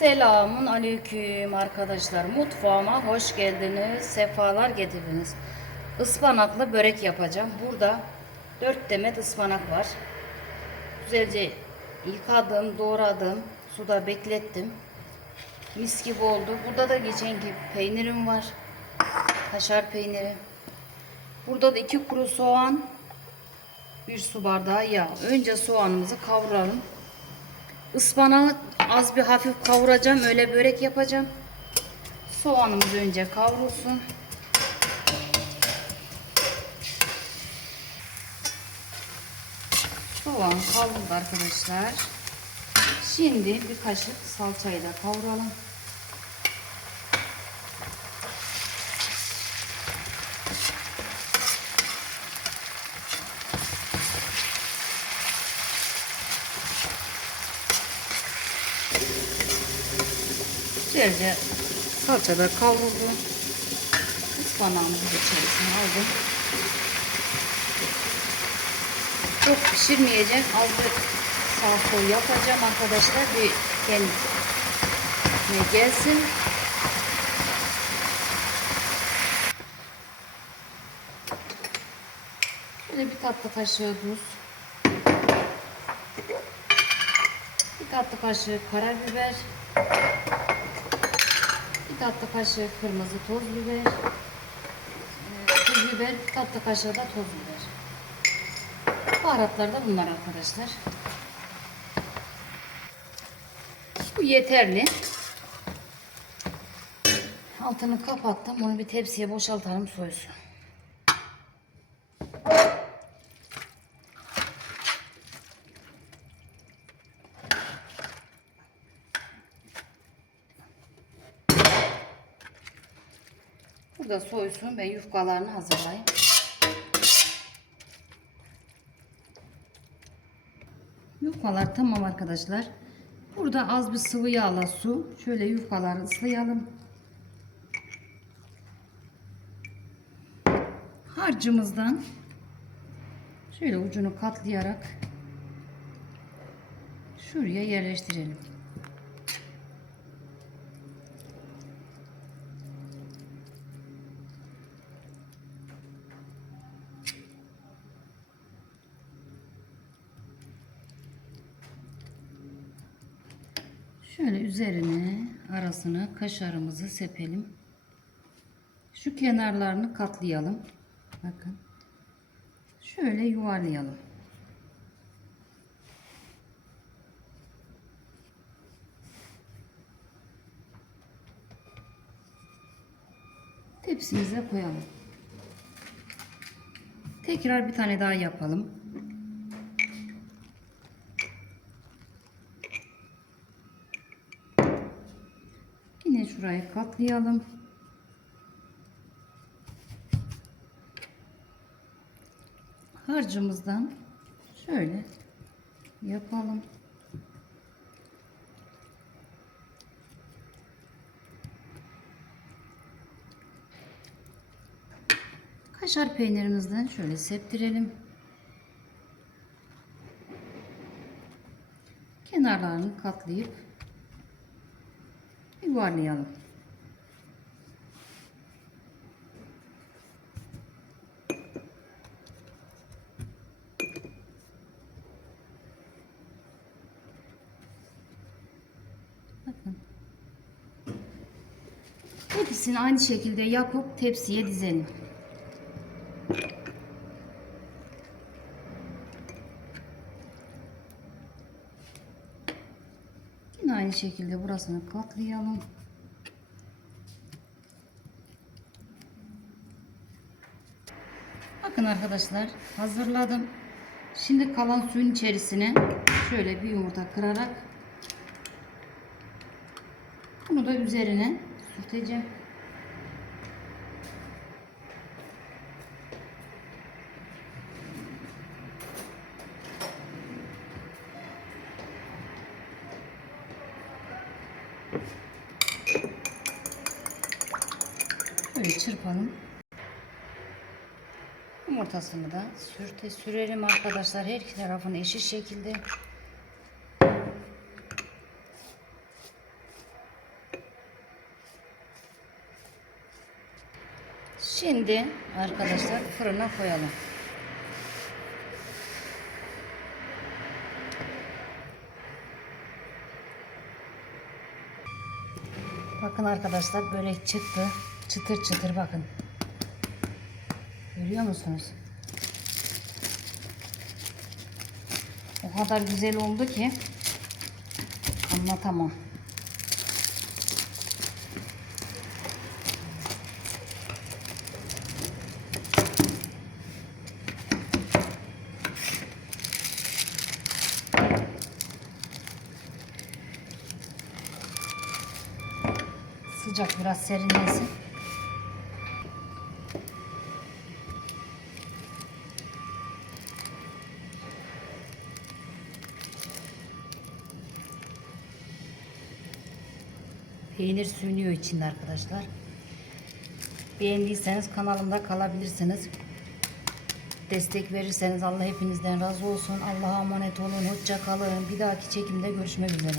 Selamun aleyküm arkadaşlar. Mutfağıma hoş geldiniz. Sefalar getirdiniz. Ispanaklı börek yapacağım. Burada 4 demet ıspanak var. Güzelce yıkadım, doğradım. Suda beklettim. Mis gibi oldu. Burada da geçen gibi peynirim var. Kaşar peyniri. Burada da 2 kuru soğan, 1 su bardağı yağ. Önce soğanımızı kavuralım. Ispanağı az bir hafif kavuracağım. Öyle börek yapacağım. Soğanımız önce kavrulsun. Soğan kavruldu arkadaşlar. Şimdi bir kaşık salçayı da kavuralım. Güzelce salça da kavruldu. Ispanağımızı içerisine aldım. Çok pişirmeyeceğim. Bir salça yapacağım arkadaşlar. Bir kendine gelsin. Şöyle bir tatlı kaşığı Bir tatlı kaşığı karabiber. Bir tatlı kaşığı kırmızı toz biber. Tuz biber, bir tatlı kaşığı da toz biber. Baharatlar da bunlar arkadaşlar. Bu yeterli. Altını kapattım. Onu bir tepsiye boşaltalım soysun. Burada soysun. Ben yufkalarını hazırlayayım. Yufkalar tamam arkadaşlar. Burada az bir sıvı yağla su. Şöyle yufkaları ıslayalım. Harcımızdan şöyle ucunu katlayarak şuraya yerleştirelim. Şöyle üzerine arasına kaşarımızı sepelim. Şu kenarlarını katlayalım. Bakın. Şöyle yuvarlayalım. Tepsimize koyalım. Tekrar bir tane daha yapalım. Yine şurayı katlayalım. Harcımızdan şöyle yapalım. Kaşar peynirimizden şöyle septirelim. Kenarlarını katlayıp yuvarlayalım. Hepsini aynı şekilde yapıp tepsiye dizelim. Yine aynı şekilde burasını katlayalım. Bakın arkadaşlar hazırladım. Şimdi kalan suyun içerisine şöyle bir yumurta kırarak bunu da üzerine sürteceğim. Böyle çırpanın yumurtasını da sürte sürelim arkadaşlar. Her iki tarafını eşit şekilde Şimdi arkadaşlar fırına koyalım. Bakın arkadaşlar börek çıktı. Çıtır çıtır bakın. Görüyor musunuz? O kadar güzel oldu ki anlatamam. Sıcak biraz serinlesin. Peynir sürünüyor içinde arkadaşlar. Beğendiyseniz kanalımda kalabilirsiniz. Destek verirseniz Allah hepinizden razı olsun. Allah'a emanet olun. Hoşça kalın. Bir dahaki çekimde görüşmek üzere.